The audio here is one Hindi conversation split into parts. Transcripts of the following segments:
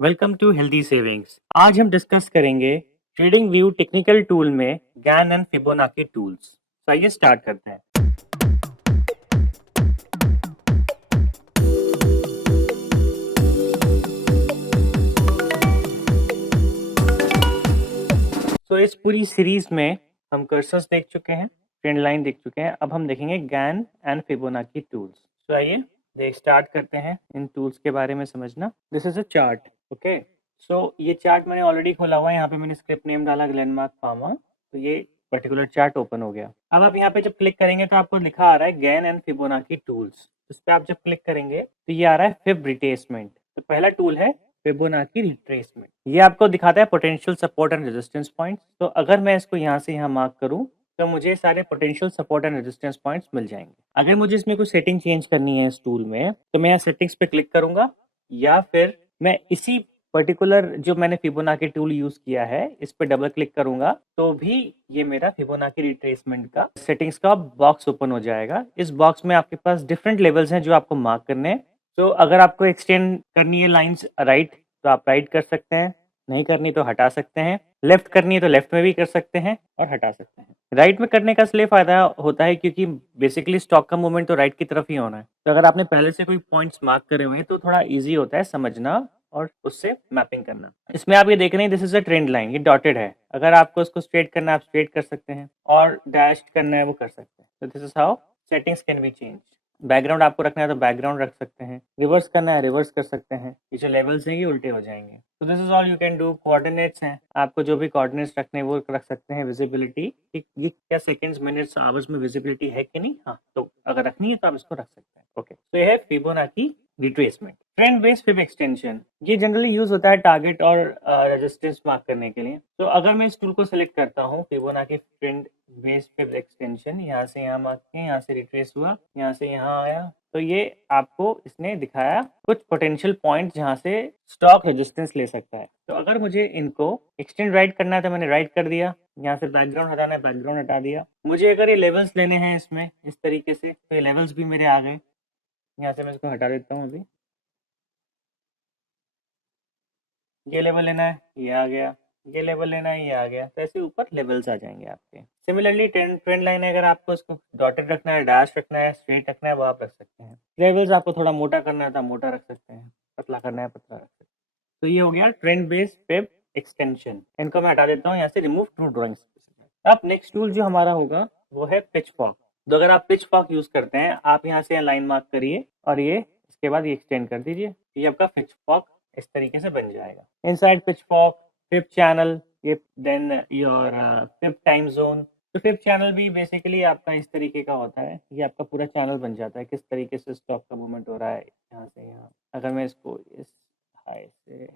Welcome to healthy savings. आज हम डिस्कस करेंगे ट्रेडिंग व्यू टेक्निकल टूल में गैन एंड फिबोनाची टूल्स। तो आइए स्टार्ट करते हैं। तो इस पूरी सीरीज में हम कर्सर्स देख चुके हैं, ट्रेंड लाइन देख चुके हैं। अब हम देखेंगे गैन एंड फिबोनाची टूल्स। तो आइए स्टार्ट करते हैं इन टूल्स के बारे में समझना। This is a chart. Okay, so ये चार्ट मैंने ऑलरेडी खोला हुआ है। यहाँ पे मैंने स्क्रिप्ट नेम डाला ग्लेनमार्क फार्मा। तो ये पर्टिकुलर चार्ट ओपन हो गया। अब आप यहाँ पे जब क्लिक करेंगे तो आपको लिखा आ रहा है गैन एंड फिबोनाची टूल्स। इस पर आप जब क्लिक करेंगे तो ये आ रहा है फिब रिट्रेसमेंट। तो पहला टूल है फिबोनाची रिट्रेसमेंट। ये आपको दिखाता है potential support and resistance points. तो अगर मैं इसको यहाँ से यहाँ मार्क करूँ तो मुझे सारे potential support and resistance points मिल जाएंगे। अगर मुझे इसमें कुछ सेटिंग चेंज करनी है इस टूल में तो मैं यहाँ सेटिंग्स पे क्लिक करूंगा, या फिर मैं इसी पर्टिकुलर जो मैंने फिबोनाची टूल यूज किया है इस पे डबल क्लिक करूंगा तो भी ये मेरा फिबोनाची रिट्रेसमेंट का सेटिंग्स का बॉक्स ओपन हो जाएगा। इस बॉक्स में आपके पास डिफरेंट लेवल्स हैं जो आपको मार्क करने हैं। तो अगर आपको एक्सटेंड करनी है लाइंस राइट तो आप राइट कर सकते हैं, नहीं करनी तो हटा सकते हैं। लेफ्ट करनी है तो लेफ्ट में भी कर सकते हैं और हटा सकते हैं। राइट में करने का इसलिए फायदा होता है क्योंकि बेसिकली स्टॉक का मूवमेंट तो राइट की तरफ ही होना है। तो अगर आपने पहले से कोई पॉइंट्स मार्क करे हुए हैं तो थोड़ा इजी होता है समझना और उससे मैपिंग करना। इसमें आप ये देख रहे हैं this is a trend line, ये डॉटेड है। अगर आपको उसको स्ट्रेट करना है आप स्ट्रेट कर सकते हैं, और डैश करना है वो कर सकते हैं। तो this is how settings can be change. Background आपको रखना है तो बैकग्राउंड रख सकते हैं, रिवर्स करना है रिवर्स कर सकते हैं। ये जो लेवल्स हैं ये उल्टे हो जाएंगे। तो this is all you can do. Coordinates हैं, आपको जो भी कोऑर्डिनेट्स रखने हैं वो रख सकते हैं। विजिबिलिटी, ये क्या सेकंड्स मिनट्स आवर्स में विजिबिलिटी है कि नहीं, हाँ तो अगर रखनी है तो आप इसको रख सकते हैं। ओके, तो ये है Fibonacci retracement. Trend based fib extension, ये जनरली यूज होता है टारगेट और रेजिस्टेंस मार्क करने के लिए। तो अगर मैं इस टूल को सिलेक्ट करता हूँ Fibonacci trend based fib extension, यहाँ से यहाँ मार्क किया, यहाँ से रिट्रेस हुआ, यहाँ से यहाँ आया, तो ये आपको इसने दिखाया कुछ पोटेंशियल पॉइंट जहाँ से स्टॉक रेजिस्टेंस ले सकता है। तो अगर मुझे इनको एक्सटेंड राइट करना है तो मैंने राइट कर दिया, यहाँ से बैकग्राउंड हटाना है बैकग्राउंड हटा दिया। मुझे अगर ये लेवल्स लेने हैं इसमें इस तरीके से तो ये लेवल्स भी मेरे आ गए। यहाँ से मैं इसको हटा देता हूँ। अभी ये लेवल लेना है ये आ गया, ये लेवल लेना है ये आ गया। तो ऐसे ऊपर लेवल्स आ जाएंगे आपके। सिमिलरली ट्रेंड लाइन है, अगर आपको इसको डॉटेड रखना है, डैश रखना है, स्ट्रेट रखना है वो आप रख सकते हैं। लेवल्स आपको थोड़ा मोटा करना है तो आप मोटा रख सकते हैं, पतला करना है पतला रख सकते हैं। तो ये हो गया ट्रेंड बेस्ड वेब एक्सटेंशन। इनको मैं हटा देता हूँ यहाँ से, रिमूव टू ड्रॉइंग। अब नेक्स्ट टूल जो हमारा होगा वो है पिच फॉक। तो अगर आप पिच फॉक यूज करते हैं, आप यहाँ से लाइन मार्क करिए और ये इसके बाद ये एक्सटेंड कर दीजिए, ये आपका पिच फॉक इस तरीके से बन जाएगा। Inside pitchfork, fifth channel, ये then your fifth time zone. तो फिफ्थ चैनल भी बेसिकली आपका इस तरीके का होता है, ये आपका पूरा चैनल बन जाता है किस तरीके से स्टॉक का मूवमेंट हो रहा है यहाँ से यहाँ। अगर मैं इसको इस हाई से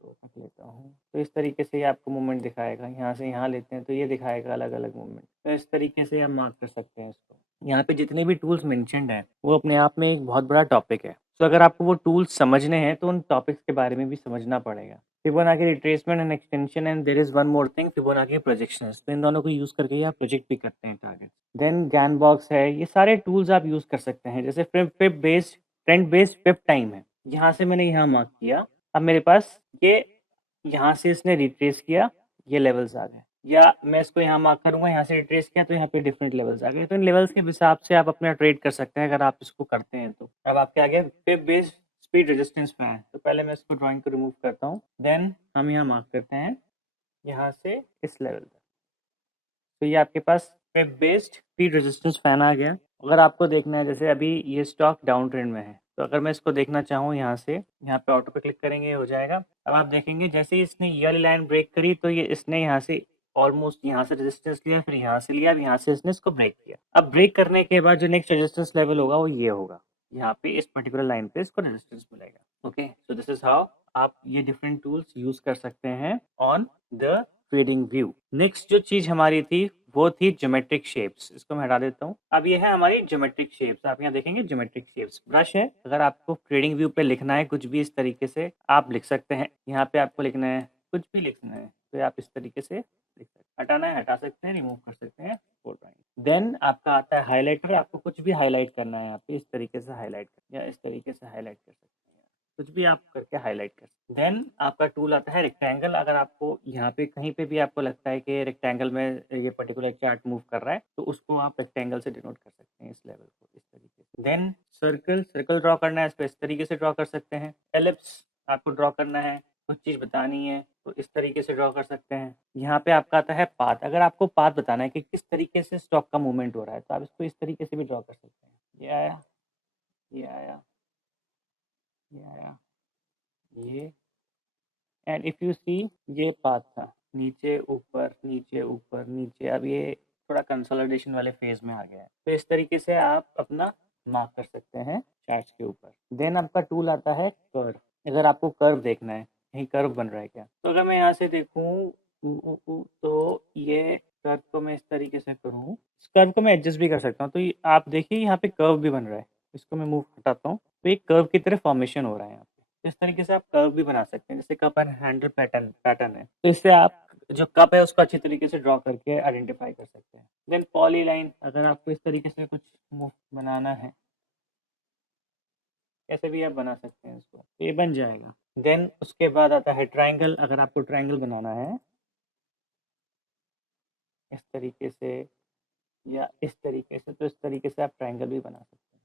रख लेता हूँ तो इस तरीके से ये आपको मूवमेंट दिखाएगा। यहाँ से यहाँ लेते हैं तो ये दिखाएगा अलग अलग मूवमेंट। तो इस तरीके से हम मार्क कर सकते हैं इसको। यहाँ पे जितने भी टूल्स मेंशन्ड हैं वो अपने आप में एक बहुत बड़ा टॉपिक है। तो अगर आपको वो टूल्स समझने हैं तो उन टॉपिक्स के बारे में भी समझना पड़ेगा। Fibonacci retracement and extension, and there is one more thing, Fibonacci projections. तो इन दोनों को यूज करके आप प्रोजेक्ट भी करते हैं टारगेट। देन गैन बॉक्स है, ये सारे टूल्स आप यूज कर सकते हैं। जैसे fib based trend based fib time है, यहाँ से मैंने यहाँ मार्क किया, अब मेरे पास ये यहाँ से इसने रिट्रेस किया, ये लेवल्स आ गए। या मैं इसको यहाँ मार्क करूंगा, यहाँ से रिट्रेस किया तो यहाँ पे डिफरेंट लेवल्स आ गए। तो इन लेवल्स के हिसाब से आप अपना ट्रेड कर सकते हैं अगर आप इसको करते हैं तो। अब आपके आगे फिब बेस्ड स्पीड रेजिस्टेंस में है, तो पहले मैं इसको ड्राइंग को रिमूव करता हूँ, देन हम यहाँ मार्क करते हैं यहाँ से इस लेवल पर। तो ये आपके पास fib based speed resistance fan आ गया। अगर आपको देखना है, जैसे अभी ये स्टॉक डाउन ट्रेंड में है, तो अगर मैं इसको देखना चाहूँ यहाँ से, यहाँ पे ऑटो पे क्लिक करेंगे हो जाएगा। अब आप देखेंगे जैसे ही इसने ये वाली लाइन ब्रेक करी तो ये इसने यहाँ से ऑलमोस्ट यहाँ से रेजिस्टेंस लिया, फिर यहाँ से लिया, अब यहाँ से इसने इसको ब्रेक किया। अब ब्रेक करने के बाद जो नेक्स्ट रेजिस्टेंस लेवल होगा वो ये होगा, यहाँ पे इस पर्टिकुलर लाइन पे इसको रेजिस्टेंस मिलेगा। Okay, so this is how आप ये डिफरेंट टूल्स यूज कर सकते हैं on the trading view. Next जो चीज हमारी थी वो थी ज्योमेट्रिक शेप्स। इसको मैं हटा देता हूँ। अब ये है हमारी ज्योमेट्रिक शेप्स। आप यहाँ देखेंगे ज्योमेट्रिक शेप्स ब्रश है। अगर आपको ट्रेडिंग व्यू पे लिखना है कुछ भी इस तरीके से आप लिख सकते हैं। यहाँ पे आपको लिखना है कुछ भी लिखना है तो आप इस तरीके से लिख सकते हैं। हटाना है हटा सकते हैं, रिमूव कर सकते हैं। देन आपका आता है हाईलाइटर। आपको कुछ भी हाईलाइट करना है यहाँ पे इस तरीके से हाईलाइट या इस तरीके से हाईलाइट कर सकते हैं। कुछ भी आप करके हाईलाइट कर सकते हैं। देन आपका टूल आता है रेक्टेंगल। अगर आपको यहाँ पे कहीं पे भी आपको लगता है कि रेक्टेंगल में ये पर्टिकुलर चार्ट मूव कर रहा है, तो उसको आप रेक्टेंगल से डिनोट कर सकते हैं इस लेवल को, इस तरीके से। देन सर्कल ड्रॉ करना है, इस तरीके से ड्रॉ कर सकते हैं। एलिप्स आपको ड्रॉ करना है, कुछ चीज़ बतानी है, तो इस तरीके से ड्रॉ कर सकते हैं। यहाँ पे आपका आता है पाथ। अगर आपको पाथ बताना है कि किस तरीके से स्टॉक का मूवमेंट हो रहा है, तो आप इसको इस तरीके से भी ड्रॉ कर सकते हैं। ये आया, ये आया, ये आया, ये, एंड इफ यू सी ये पाथ था, नीचे ऊपर नीचे ऊपर नीचे। अब ये थोड़ा कंसोलिडेशन वाले फेज में आ गया है, तो इस तरीके से आप अपना मार्क कर सकते हैं चार्ट्स के ऊपर। देन आपका टूल आता है कर्व। अगर आपको कर्व देखना है, कहीं कर्व बन रहा है क्या, तो अगर मैं यहाँ से देखूँ तो ये कर्व को मैं इस तरीके से करूँ, इस कर्व को मैं एडजस्ट भी कर सकता हूँ। तो आप देखिए यहाँ पे कर्व भी बन रहा है, इसको मैं मूव हटाता हूँ तो एक कर्व की तरह फॉर्मेशन हो रहा है यहाँ पे। इस तरीके से आप कर्व भी बना सकते हैं, जैसे कप एंड हैंडल पैटर्न है, तो इससे आप जो कप है उसको अच्छी तरीके से ड्रॉ करके आइडेंटिफाई कर सकते हैं। देन पॉली लाइन, अगर आपको इस तरीके से कुछ मूव बनाना है, ऐसे भी आप बना सकते हैं इसको, ये बन जाएगा। देन उसके बाद आता है ट्राइंगल। अगर आपको ट्राइंगल बनाना है इस तरीके से या इस तरीके से, तो इस तरीके से आप ट्राइंगल भी बना सकते हैं।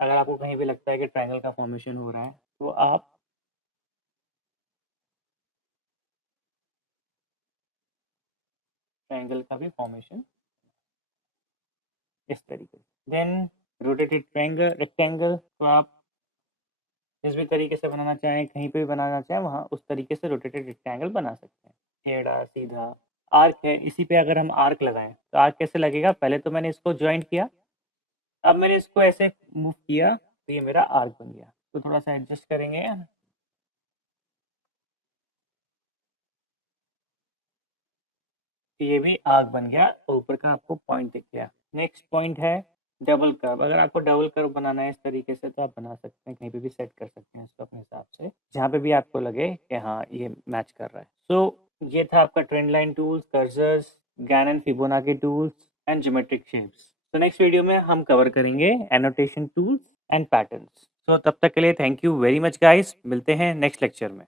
अगर आपको कहीं भी लगता है कि ट्राइंगल का फॉर्मेशन हो रहा है, तो आप ट्राइंगल का भी फॉर्मेशन इस तरीके से। देन रोटेटेड ट्राइंगल रेक्टेंगल, तो आप जिस भी तरीके से बनाना चाहें, कहीं पे भी बनाना चाहें, वहाँ उस तरीके से रोटेटेड रेक्टेंगल बना सकते हैं। टेढ़ा सीधा। आर्क है, इसी पे अगर हम आर्क लगाएं तो आर्क कैसे लगेगा, पहले तो मैंने इसको ज्वाइंट किया, अब मैंने इसको ऐसे मूव किया, तो ये मेरा आर्क बन गया। तो थोड़ा सा एडजस्ट करेंगे, तो ये भी आर्क बन गया, ऊपर का आपको पॉइंट दिख गया। नेक्स्ट पॉइंट है डबल कर्व। अगर आपको डबल कर्व बनाना है इस तरीके से, तो आप बना सकते हैं, कहीं पे भी सेट कर सकते हैं इसको अपने हिसाब से, जहाँ पे भी आपको लगे कि हाँ ये मैच कर रहा है। सो ये था आपका trend line tools, cursors, Gannon Fibonacci tools and geometric shapes. तो नेक्स्ट वीडियो में हम कवर करेंगे एनोटेशन टूल्स एंड पैटर्न्स। सो तब तक के लिए thank you very much guys, मिलते हैं नेक्स्ट लेक्चर में।